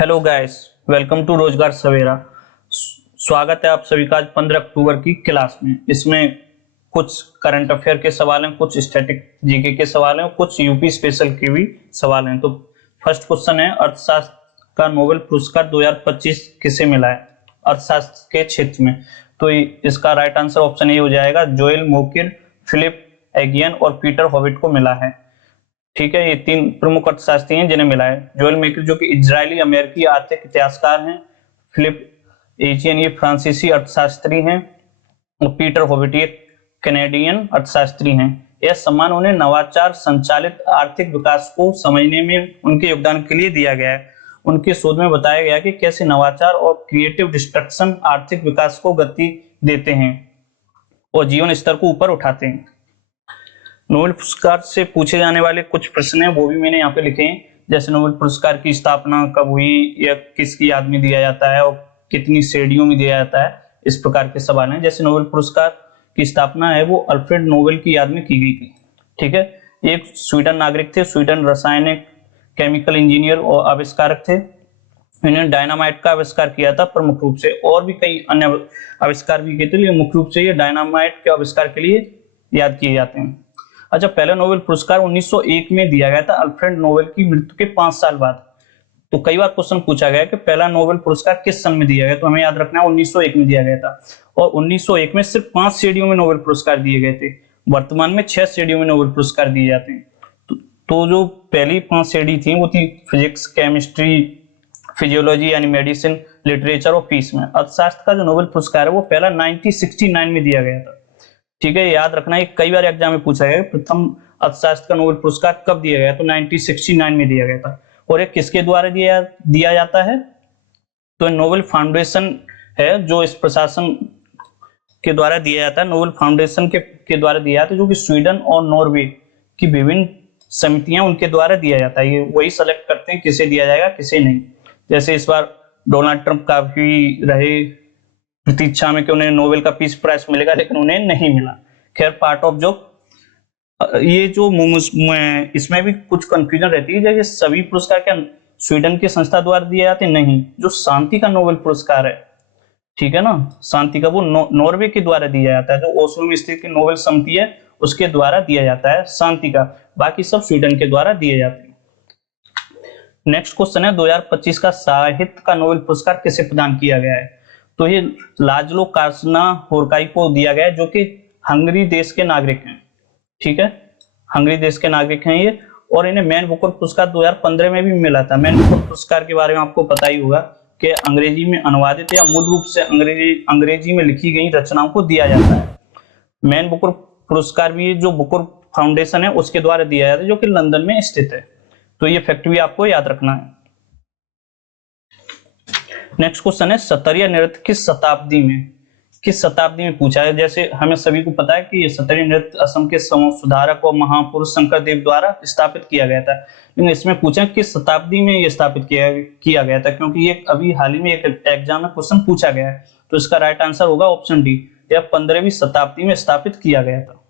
Hello guys, welcome to रोजगार सवेरा। स्वागत है आप सभी का आज 15 अक्टूबर की क्लास में। इसमें कुछ करंट अफेयर के सवाल हैं, कुछ स्टैटिक जीके के सवाल हैं, कुछ यूपी स्पेशल के भी सवाल हैं। तो फर्स्ट क्वेश्चन है, अर्थशास्त्र का नोबेल पुरस्कार 2025 किसे मिला है अर्थशास्त्र के क्षेत्र में? तो इसका राइट आंसर ऑप्शन ए हो जाएगा, जोएल मोकिर, फिलिप एगियन और पीटर हॉविट को मिला है। ठीक है, ये तीन प्रमुख अर्थशास्त्री हैं जिन्हें मिला है। जोएल मेकर जो कि इजरायली अमेरिकी आर्थिक इतिहासकार हैं, फिलिप एजियन ये फ्रांसीसी अर्थशास्त्री हैं और पीटर हॉविट ये कैनेडियन अर्थशास्त्री हैं। यह सम्मान उन्हें नवाचार संचालित आर्थिक विकास को समझने में उनके योगदान के लिए दिया गया है। उनके शोध में बताया गया कि कैसे नवाचार और क्रिएटिव डिस्ट्रक्शन आर्थिक विकास को गति देते हैं और जीवन स्तर को ऊपर उठाते हैं। नोबेल पुरस्कार से पूछे जाने वाले कुछ प्रश्न हैं, वो भी मैंने यहाँ पे लिखे हैं। जैसे नोबेल पुरस्कार की स्थापना कब हुई, या किसकी याद में दिया जाता है और कितनी श्रेणियों में दिया जाता है, इस प्रकार के सवाल हैं। जैसे नोबेल पुरस्कार की स्थापना है वो अल्फ्रेड नोबेल की याद में की गई थी। ठीक है, ये एक स्वीडन नागरिक थे, स्वीडन रासायनिक केमिकल इंजीनियर और आविष्कारक थे। इन्होंने डायनामाइट का आविष्कार किया था प्रमुख रूप से, और भी कई अन्य आविष्कार भी किए थे, लेकिन मुख्य रूप से ये डायनामाइट के आविष्कार के लिए याद किए जाते हैं। अच्छा, पहला नोबेल पुरस्कार 1901 में दिया गया था, अल्फ्रेड नोबेल की मृत्यु के 5 साल बाद। तो कई बार क्वेश्चन पूछा गया कि पहला नोबेल पुरस्कार किस सन में दिया गया, तो हमें याद रखना है 1901 में दिया गया था। और 1901 में सिर्फ 5 श्रेणियों में नोबेल पुरस्कार दिए गए थे। वर्तमान में 6 श्रेणियों में नोबेल पुरस्कार दिए जाते हैं। तो जो पहली 5 श्रेणी थी वो थी फिजिक्स, केमिस्ट्री, फिजियोलॉजी यानी मेडिसिन, लिटरेचर और पीस में। अर्थशास्त्र का जो नोबेल पुरस्कार है वो पहला 1969 में दिया गया था। ठीक है, याद रखना है, कई बार एग्जाम में पूछा गया प्रथम अर्थशास्त्र का नोबेल पुरस्कार कब दिया गया, तो 1969 में दिया गया था। और ये किसके द्वारा दिया जाता है, तो नोबेल फाउंडेशन है जो इस प्रशासन के द्वारा दिया जाता है। नोबेल फाउंडेशन के द्वारा दिया जाता है, जो कि स्वीडन और नॉर्वे की विभिन्न समितियां उनके द्वारा दिया जाता है। ये वही सेलेक्ट करते हैं किसे दिया जाएगा किसे नहीं। जैसे इस बार डोनाल्ड ट्रंप काफी रहे प्रतीक्षा में कि उन्हें नोबेल का पीस प्राइज मिलेगा, लेकिन उन्हें नहीं मिला। खैर, पार्ट ऑफ जो ये जो इसमें भी कुछ कंफ्यूजन रहती है, जैसे सभी पुरस्कार क्या स्वीडन की संस्था द्वारा दिए जाते हैं? नहीं, जो शांति का नोबेल पुरस्कार है, ठीक है ना, शांति का, वो नॉर्वे के द्वारा दिया जाता है। जो ओस्लो में स्थित नोबेल समिति है उसके द्वारा दिया जाता है शांति का, बाकी सब स्वीडन के द्वारा दिए जाते हैं। नेक्स्ट क्वेश्चन है, 2025 का साहित्य का नोबेल पुरस्कार किसे प्रदान किया गया है? तो ये लाजलो कार्सनाहोरकाई को दिया गया है, जो कि हंगरी देश के नागरिक हैं। ठीक है, हंगरी देश के नागरिक हैं ये, और इन्हें मैन बुकर पुरस्कार 2015 में भी मिला था। मैन बुकर पुरस्कार के बारे में आपको पता ही होगा कि अंग्रेजी में अनुवादित या मूल रूप से अंग्रेजी में लिखी गई रचनाओं को दिया जाता है। मैन बुकर पुरस्कार भी जो बुकर फाउंडेशन है उसके द्वारा दिया जाता है, जो कि लंदन में स्थित है। तो ये फैक्ट भी आपको याद रखना है। नेक्स्ट क्वेश्चन है, सतरिया नृत्य किस शताब्दी में पूछा है? जैसे हमें सभी को पता है कि ये सतरिया नृत्य असम के सुधारक और महापुरुष शंकर देव द्वारा स्थापित किया गया था, लेकिन इसमें पूछा किस शताब्दी में ये स्थापित किया गया था, क्योंकि ये अभी हाल ही में एक एग्जाम में क्वेश्चन पूछा गया है। तो इसका राइट आंसर होगा ऑप्शन डी, यह 15वीं शताब्दी में स्थापित किया गया था।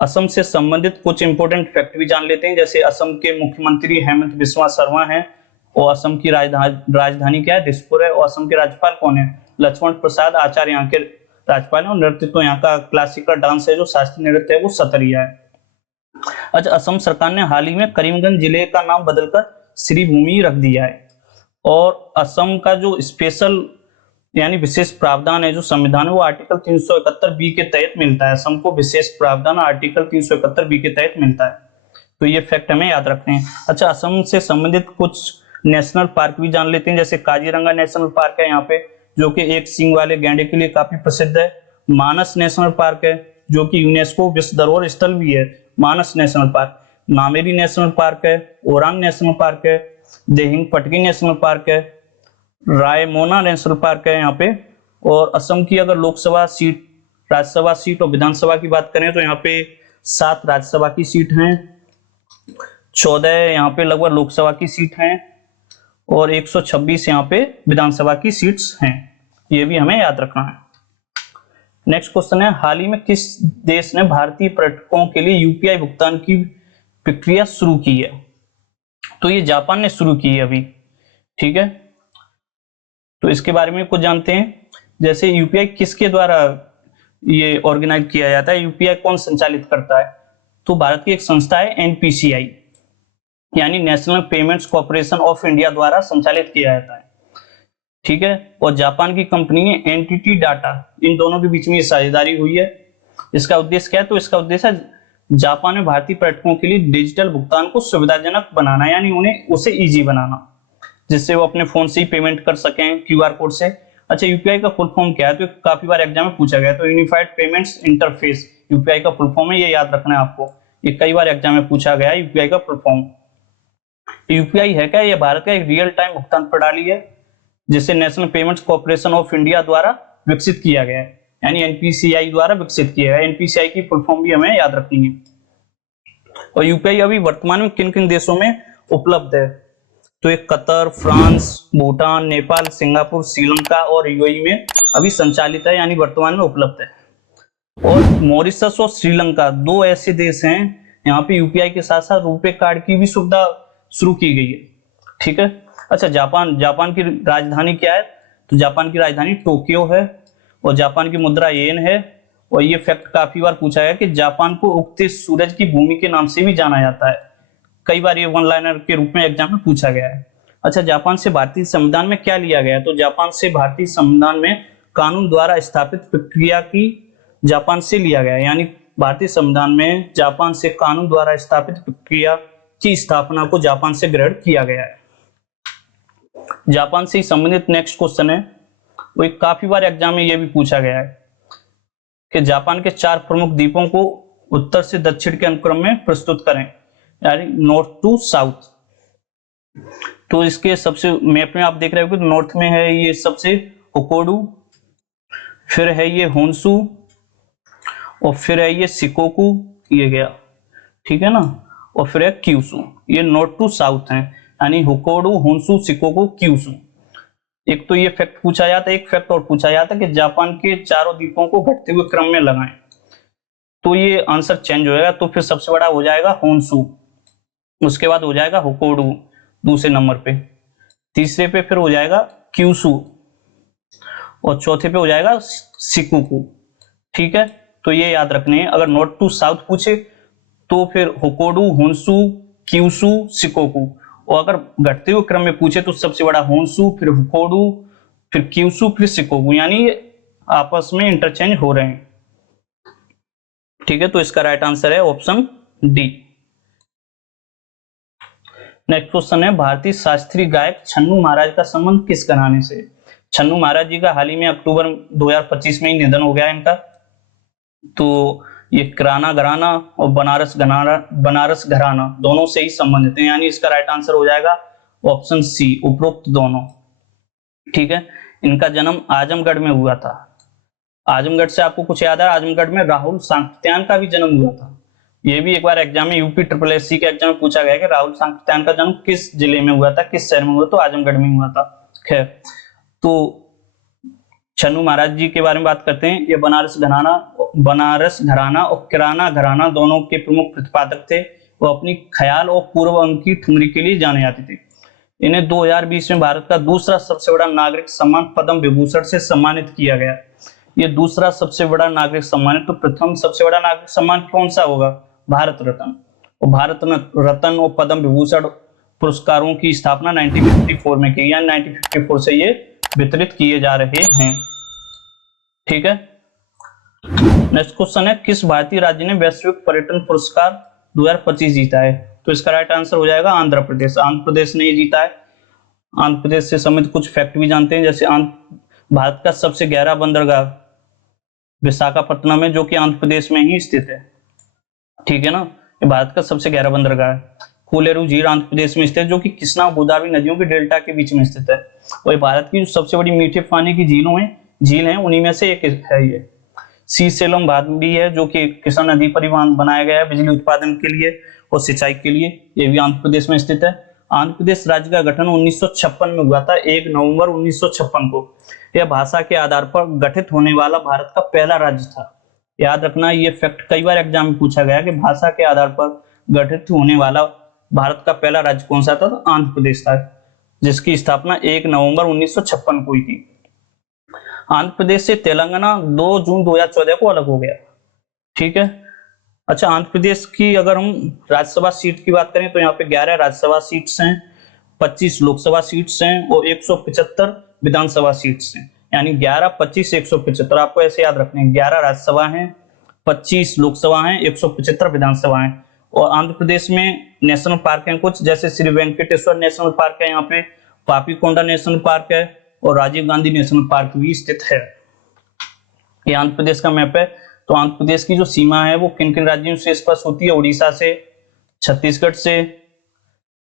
असम से संबंधित कुछ इंपोर्टेंट फैक्ट भी जान लेते हैं। जैसे असम के मुख्यमंत्री हेमंत बिस्वा शर्मा हैं, और असम की राजधानी क्या है? दिसपुर है। और असम के राज्यपाल कौन है? लक्ष्मण प्रसाद आचार्य यहाँ के राज्यपाल हैं। और नृत्य तो यहाँ का क्लासिकल डांस है, जो शास्त्रीय नृत्य है वो सतरिया है। अच्छा, असम सरकार ने हाल ही में करीमगंज जिले का नाम बदलकर श्रीभूमि रख दिया है। और असम का जो स्पेशल यानी विशेष प्रावधान है जो संविधान है, वो आर्टिकल 371 बी के तहत मिलता है। असम को विशेष प्रावधान आर्टिकल 371 बी के तहत मिलता है। तो ये फैक्ट हमें याद रखते हैं। अच्छा, असम से संबंधित कुछ नेशनल पार्क भी जान लेते हैं। जैसे काजीरंगा नेशनल पार्क है यहाँ पे, जो कि एक सींग वाले गैंडे के लिए काफी प्रसिद्ध है। मानस नेशनल पार्क है, जो कि यूनेस्को विश्व धरोहर स्थल भी है, Manas national park. Nameri national park है, ओरांग नेशनल पार्क है, देहिंग पटकी नेशनल पार्क है, रायमोना नेशनल पार्क है यहाँ पे। और असम की अगर लोकसभा सीट, राज्यसभा सीट और विधानसभा की बात करें तो यहाँ पे 7 राज्यसभा की सीट हैं, 14 यहाँ पे लगभग लोकसभा की सीट हैं, और 126 यहाँ पे विधानसभा की सीट्स हैं। ये भी हमें याद रखना है। नेक्स्ट क्वेश्चन है, हाल ही में किस देश ने भारतीय पर्यटकों के लिए यूपीआई भुगतान की प्रक्रिया शुरू की है? तो ये जापान ने शुरू की है अभी। ठीक है, तो इसके बारे में कुछ जानते हैं। जैसे यूपीआई किसके द्वारा ये ऑर्गेनाइज किया जाता है, यूपीआई कौन संचालित करता है, तो भारत की एक संस्था है एनपीसीआई, यानी national payments corporation of India द्वारा संचालित किया जाता है। ठीक है, और जापान की कंपनी है एनटीटी डाटा, इन दोनों के बीच में साझेदारी हुई है। इसका उद्देश्य क्या है, तो इसका उद्देश्य है जापान में भारतीय पर्यटकों के लिए डिजिटल भुगतान को सुविधाजनक बनाना, यानी उन्हें उसे इजी बनाना, जिससे वो अपने फोन से ही पेमेंट कर सकें क्यूआर कोड से। अच्छा, यूपीआई का फुल फॉर्म क्या है, तो काफी बार एग्जाम में पूछा गया, तो यूनिफाइड पेमेंट्स इंटरफेस यूपीआई का फुल फॉर्म है, ये याद रखना है आपको, ये कई बार एग्जाम में पूछा गया है यूपीआई का फुल फॉर्म। यूपीआई है क्या, ये भारत का एक रियल टाइम भुगतान प्रणाली है जिसे national payments corporation of India द्वारा विकसित किया गया है, यानी एनपीसीआई द्वारा विकसित किया गया है। एनपीसीआई की फुल फॉर्म भी हमें याद रखनी है। और यूपीआई अभी वर्तमान में किन किन देशों में उपलब्ध है, तो एक Qatar, France, Bhutan, Nepal, Singapore, Sri Lanka और यूएई में अभी संचालित है, यानी वर्तमान में उपलब्ध है। और मॉरिशस और श्रीलंका दो ऐसे देश हैं यहाँ पे यूपीआई के साथ साथ रुपे कार्ड की भी सुविधा शुरू की गई है। ठीक है, अच्छा, जापान की राजधानी क्या है, तो जापान की राजधानी टोक्यो है और जापान की मुद्रा येन है। और ये फैक्ट काफी बार पूछा गया कि जापान को उगते सूरज की भूमि के नाम से भी जाना जाता है, कई बार ये वन लाइनर के रूप में एग्जाम में पूछा गया है। अच्छा, जापान से भारतीय संविधान में क्या लिया गया है, तो जापान से भारतीय संविधान में कानून द्वारा स्थापित प्रक्रिया की जापान से लिया गया है, यानी भारतीय संविधान में जापान से कानून द्वारा स्थापित प्रक्रिया की स्थापना को जापान से ग्रहण किया गया है। जापान से संबंधित नेक्स्ट क्वेश्चन है, वो काफी बार एग्जाम में ये भी पूछा गया है कि जापान के 4 प्रमुख द्वीपों को उत्तर से दक्षिण के अनुक्रम में प्रस्तुत करें, यानी नॉर्थ टू साउथ। तो इसके सबसे मैप में आप देख रहे हो कि नॉर्थ में है ये सबसे होकोडू, फिर है ये होन्सू, और फिर है ये शिकोकू, ये गया, ठीक है ना, और फिर है क्यूसू। ये नॉर्थ टू साउथ है, यानी होकोडू, होन्सू, शिकोकू, क्यूसू। एक तो ये फैक्ट पूछा जाता है, एक फैक्ट और पूछा जाता है कि जापान के चारों द्वीपों को घटते हुए क्रम में लगाएं, तो ये आंसर चेंज हो जाएगा, तो फिर सबसे बड़ा हो जाएगा होन्सू, उसके बाद हो जाएगा होकोडू दूसरे नंबर पे, तीसरे पे फिर हो जाएगा क्यूसू, और चौथे पे हो जाएगा शिकोकू। ठीक है, तो ये याद रखने हैं, अगर नॉर्थ टू साउथ पूछे तो फिर होकोडू, होन्सू, क्यूसू, शिकोकू, और अगर घटते हुए क्रम में पूछे तो सबसे बड़ा होन्सू, फिर होकोडू, फिर क्यूसू, फिर शिकोकू, यानी आपस में इंटरचेंज हो रहे हैं। ठीक है, तो इसका राइट आंसर है ऑप्शन डी। नेक्स्ट क्वेश्चन है, भारतीय शास्त्रीय गायक छन्नू महाराज का संबंध किस घराने से। छन्नू महाराज जी का हाल ही में अक्टूबर 2025 में ही निधन हो गया इनका, तो ये किराना घराना और बनारस घराना दोनों से ही संबंधित है, यानी इसका राइट आंसर हो जाएगा ऑप्शन सी, उपरोक्त दोनों। ठीक है, इनका जन्म आजमगढ़ में हुआ था। आजमगढ़ से आपको कुछ याद है, आजमगढ़ में राहुल सांकृत्यायन का भी जन्म हुआ था। ये भी एक बार एग्जाम में यूपी SSSC के एग्जाम में पूछा गया कि राहुल सांकृत्यायन का जन्म किस जिले में हुआ था, किस शहर में हुआ, तो आजमगढ़ में हुआ था। खैर, तो छन्नू महाराज जी के बारे में बात करते हैं। ये बनारस घराना और किराना घराना दोनों के प्रमुख प्रतिपादक थे। वो अपनी ख्याल और पूर्व अंक की ठुमरी के लिए जाने जाते थे। इन्हें 2020 में भारत का दूसरा सबसे बड़ा नागरिक सम्मान पद्म विभूषण से सम्मानित किया गया। ये दूसरा सबसे बड़ा नागरिक सम्मान है, तो प्रथम सबसे बड़ा नागरिक सम्मान कौन सा होगा, भारत रत्न। और भारत रत्न और पद्म विभूषण पुरस्कारों की स्थापना 1954 में की, यानी 1954 से ये वितरित किए जा रहे हैं। ठीक है, नेक्स्ट क्वेश्चन है, किस भारतीय राज्य ने वैश्विक पर्यटन पुरस्कार 2025 जीता है, तो इसका राइट आंसर हो जाएगा आंध्र प्रदेश। आंध्र प्रदेश ने ये जीता है। आंध्र प्रदेश से संबंधित कुछ फैक्ट भी जानते हैं, जैसे भारत का सबसे गहरा बंदरगाह विशाखापट्टनम है, जो कि आंध्र प्रदेश में ही स्थित है। ठीक है ना, ये भारत का सबसे गहरा बंदरगाह है। कोलेरू झील आंध्र प्रदेश में स्थित है, जो कि कृष्णा और गोदावरी नदियों के डेल्टा के बीच में स्थित है। और भारत की जो सबसे बड़ी मीठे पानी की झील है उन्हीं में से एक है ये। सीसेलम बांध भी है, जो कि कृष्णा नदी पर ही बनाया गया है बिजली उत्पादन के लिए और सिंचाई के लिए, ये भी आंध्र प्रदेश में स्थित है। आंध्र प्रदेश राज्य का गठन 1956 में हुआ था, 1 नवंबर 1956 को। यह भाषा के आधार पर गठित होने वाला भारत का पहला राज्य था। याद रखना, ये फैक्ट कई बार एग्जाम में पूछा गया कि भाषा के आधार पर गठित होने वाला भारत का पहला राज्य कौन सा था, तो आंध्र प्रदेश था। जिसकी स्थापना 1 नवंबर 1956 को हुई थी। आंध्र प्रदेश से तेलंगाना 2 जून 2014 को अलग हो गया। ठीक है। अच्छा, आंध्र प्रदेश की अगर हम राज्यसभा सीट की बात करें तो यहाँ पे 11 राज्यसभा सीट्स हैं, 25 लोकसभा सीट्स हैं और 175 विधानसभा सीट्स हैं। यानी 11, 25, 175 आपको ऐसे याद रखने हैं। 11 राज्यसभा हैं, 25 लोकसभा हैं, 175 विधानसभा हैं। और आंध्र प्रदेश में नेशनल पार्क हैं कुछ, जैसे श्री वेंकटेश्वर नेशनल पार्क है, यहाँ पे पापीकोंडा नेशनल पार्क है और राजीव गांधी नेशनल पार्क भी स्थित है। ये आंध्र प्रदेश का मैप है। तो आंध्र प्रदेश की जो सीमा है वो किन किन राज्यों से स्पर्श होती है? उड़ीसा से, छत्तीसगढ़ से,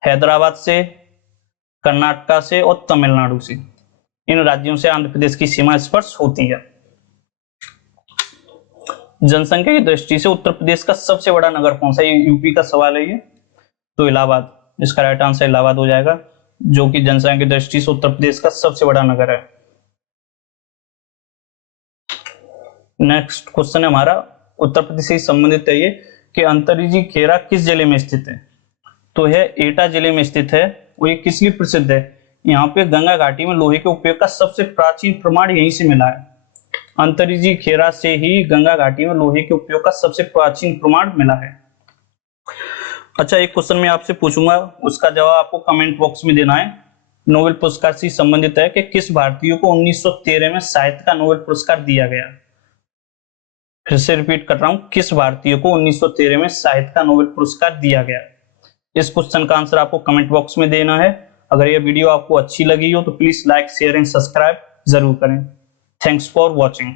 हैदराबाद से, कर्नाटक से और तमिलनाडु से। इन राज्यों से आंध्र प्रदेश की सीमा स्पर्श होती है। जनसंख्या की दृष्टि से उत्तर प्रदेश का सबसे बड़ा नगर कौन सा? ये यूपी का सवाल है ये। तो इलाहाबाद, इसका राइट आंसर इलाहाबाद हो जाएगा, जो कि जनसंख्या की दृष्टि से उत्तर प्रदेश का सबसे बड़ा नगर है। नेक्स्ट क्वेश्चन है हमारा उत्तर प्रदेश से संबंधित है ये कि अंतर्राज्यीय खेरा किस जिले में स्थित है? तो यह एटा जिले में स्थित है। और ये किस लिए प्रसिद्ध है? यहाँ पे गंगा घाटी में लोहे के उपयोग का सबसे प्राचीन प्रमाण यहीं से मिला है। अंतर्राज्यीय खेरा से ही गंगा घाटी में लोहे के उपयोग का सबसे प्राचीन प्रमाण मिला है। अच्छा, एक क्वेश्चन मैं आपसे पूछूंगा, उसका जवाब आपको कमेंट बॉक्स में देना है। नोबेल पुरस्कार से संबंधित है कि किस भारतीय को 1913 में साहित्य का नोबेल पुरस्कार दिया गया? फिर से रिपीट कर रहा हूं, किस भारतीय को 1913 में साहित्य का नोबेल पुरस्कार दिया गया? इस क्वेश्चन का आंसर आपको कमेंट बॉक्स में देना है। अगर यह वीडियो आपको अच्छी लगी हो तो please like, share and subscribe जरूर करें। Thanks for watching.